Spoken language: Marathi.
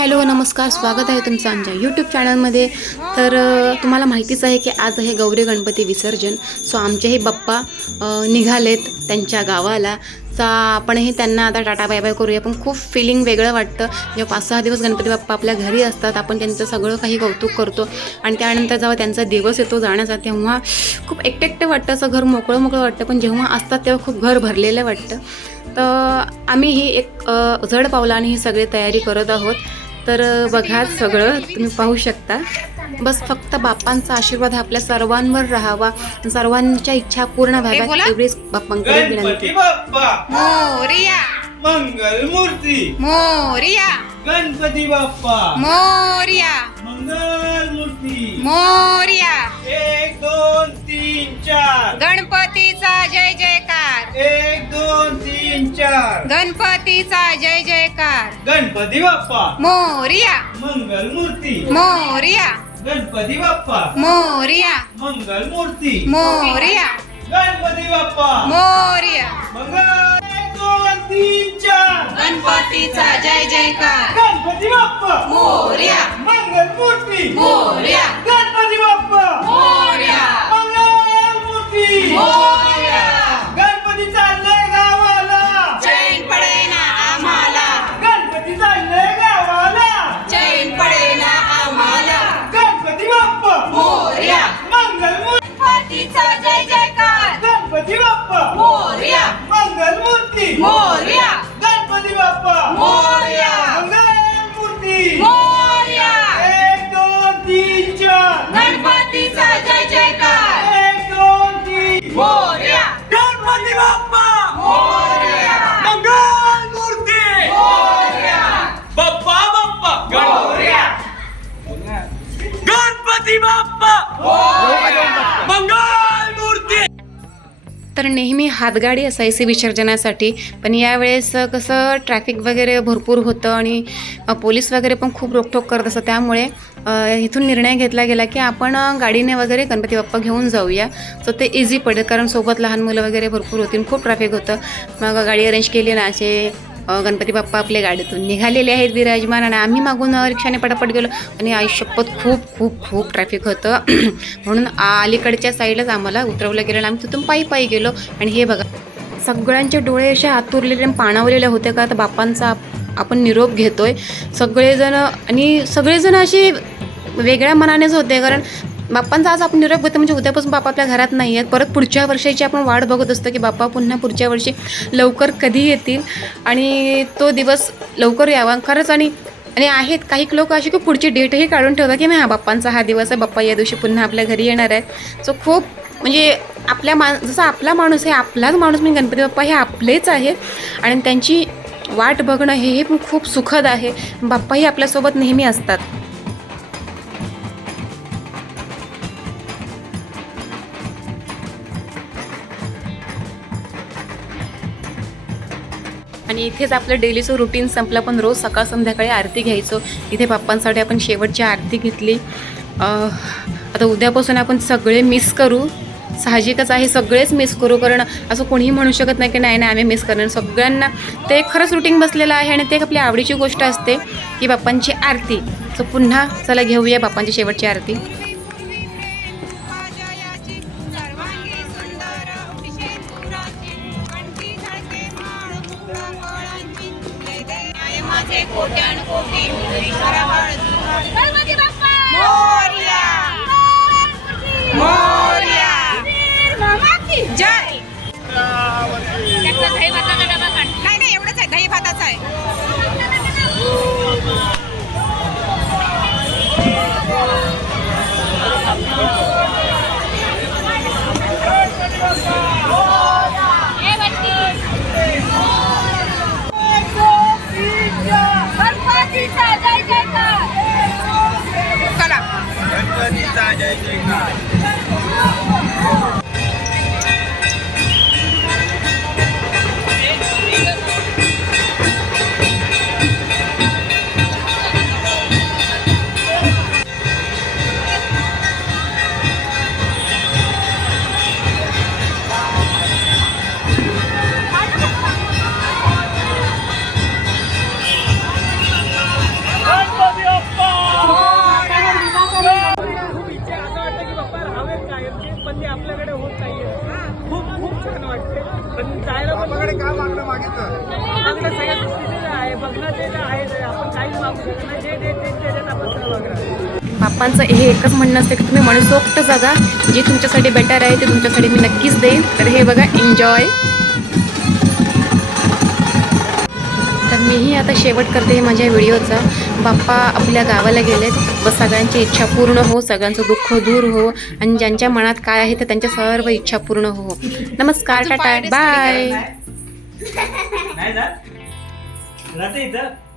हॅलो नमस्कार स्वागत आहे तुमचं आमच्या यूट्यूब चॅनलमध्ये तर तुम्हाला माहितीच आहे की आज आहे गौरी गणपती विसर्जन. सो आमचेही बाप्पा निघालेत त्यांच्या गावाला. तर आपणही त्यांना आता टाटा बाय बाय करूया. पण खूप फिलिंग वेगळं वाटतं. जेव्हा पाच सहा दिवस गणपती बाप्पा आपल्या घरी असतात आपण त्यांचं सगळं काही कौतुक करतो. आणि त्यानंतर जेव्हा त्यांचा दिवस येतो जाण्याचा तेव्हा खूप एकटेकटे वाटतं. असं घर मोकळं मोकळं वाटतं. पण जेव्हा असतात तेव्हा खूप घर भरलेलं वाटतं. तर आम्ही ही एक जड पावलाने ही सगळी तयारी करत आहोत. तर बघा सगळं तुम्ही पाहू शकता. बस फक्त बाप्पांचा आशीर्वाद आपल्या सर्वांवर राहावा. सर्वांच्या इच्छा पूर्ण व्हाव्यात बोला. एवढीच बाप्पांकडे विनंती. गणपती बाप्पा. मोरिया. मंगल मूर्ती मोरिया. गणपती बाप्पा. मोरिया. मंगल मूर्ती मोरिया. एक दोन तीन चार. गणपतीचा जय जयकार. एक दोन तीन चार. गणपतीचा जय गणपती बाप्पा मोरिया. मंगल मूर्ती मोरिया. गणपती बाप्पा मोरिया. मंगल मूर्ती मोरिया. गणपती बाप्पा मोरिया. मंगल एक दोन तीन चार गणपतीचा जय जयकार. गणपती बाप्पा मोरया. मंगल मूर्ती मोरया. मूर्ती तर नेहमी हातगाडी असायची विसर्जनासाठी. पण यावेळेस कसं ट्रॅफिक वगैरे भरपूर होतं आणि पोलीस वगैरे पण खूप रोकटोक करत असतं त्यामुळे इथून निर्णय घेतला गेला की आपण गाडीने वगैरे गणपती बाप्पा घेऊन जाऊया. तर ते इझी पडेल कारण सोबत लहान मुलं वगैरे भरपूर होती खूप ट्रॅफिक होतं. मग गाडी अरेंज केली ना असे गणपती बाप्पा आपल्या गाडीतून निघालेले आहेत विराजमान आणि आम्ही मागून रिक्षाने पटापट गेलो. आणि आयुष्यपत खूप खूप खूप ट्रॅफिक होतं. म्हणून आ- अलीकडच्या साईडलाच आम्हाला उतरवलं गेलं आम्ही तिथून पायी पायी गेलो. आणि हे बघा सगळ्यांचे डोळे असे आतुरलेले पाणावलेले होते का? तर बाप्पांचा आपण निरोप घेतोय. सगळेजण आणि सगळेजण असे वेगळ्या मनानेच होते कारण बाप्पांचा आज आपण निरोप घेतो म्हणजे उद्यापासून बाप्पा आपल्या घरात नाही आहेत. परत पुढच्या वर्षाची आपण वाट बघत असतो की बाप्पा पुन्हा पुढच्या वर्षी लवकर कधी येतील. आणि तो दिवस लवकर यावा. खरंच आणि आणि आहेत काही लोक अशी की पुढची डेटही काढून ठेवतात की नाही हा बाप्पांचा हा दिवस आहे बाप्पा या दिवशी पुन्हा आपल्या घरी येणार आहेत. सो खूप म्हणजे आपल्या मा जसा आपला माणूस आहे आपलाच माणूस म्हणजे गणपती बाप्पा हे आपलेच आहे आणि त्यांची वाट बघणं हे हे पण खूप सुखद आहे. बाप्पाही आपल्यासोबत नेहमी असतात. आणि इथेच आपलं डेलीचं रुटीन संपलं. पण रोज सकाळ संध्याकाळी आरती घ्यायचो. इथे बाप्पांसाठी आपण शेवटची आरती घेतली. आता उद्यापासून आपण सगळे मिस करू. साहजिकच आहे सगळेच मिस करू. कारण असं कोणीही म्हणू शकत नाही की नाही नाही आम्ही मिस करणार. सगळ्यांना ते खरंच रुटीन बसलेलं आहे आणि ते एक आपली आवडीची गोष्ट असते की बाप्पांची आरती. तर पुन्हा चला घेऊया बाप्पांची शेवटची आरती. गणपती बाप्पा! मोरया! मोरया! जय! नाही एवढंच आहे. दही भाताचा आहे. जय बाप्पांचं हे एकच म्हणणं असतं की तुम्ही मनसोक्त जगा. जे तुमच्यासाठी बेटर आहे ते तुमच्यासाठी मी नक्कीच देईन. तर हे बघा एन्जॉय तर मीही आता शेवट करते आहे माझ्या व्हिडिओचा. बाप्पा आपल्या गावाला गेलेत. व सगळ्यांची इच्छा पूर्ण हो सगळ्यांचं दुःख दूर हो. आणि ज्यांच्या मनात काय आहे ते त्यांच्या सर्व इच्छा पूर्ण हो. नमस्कार टाटा. बाय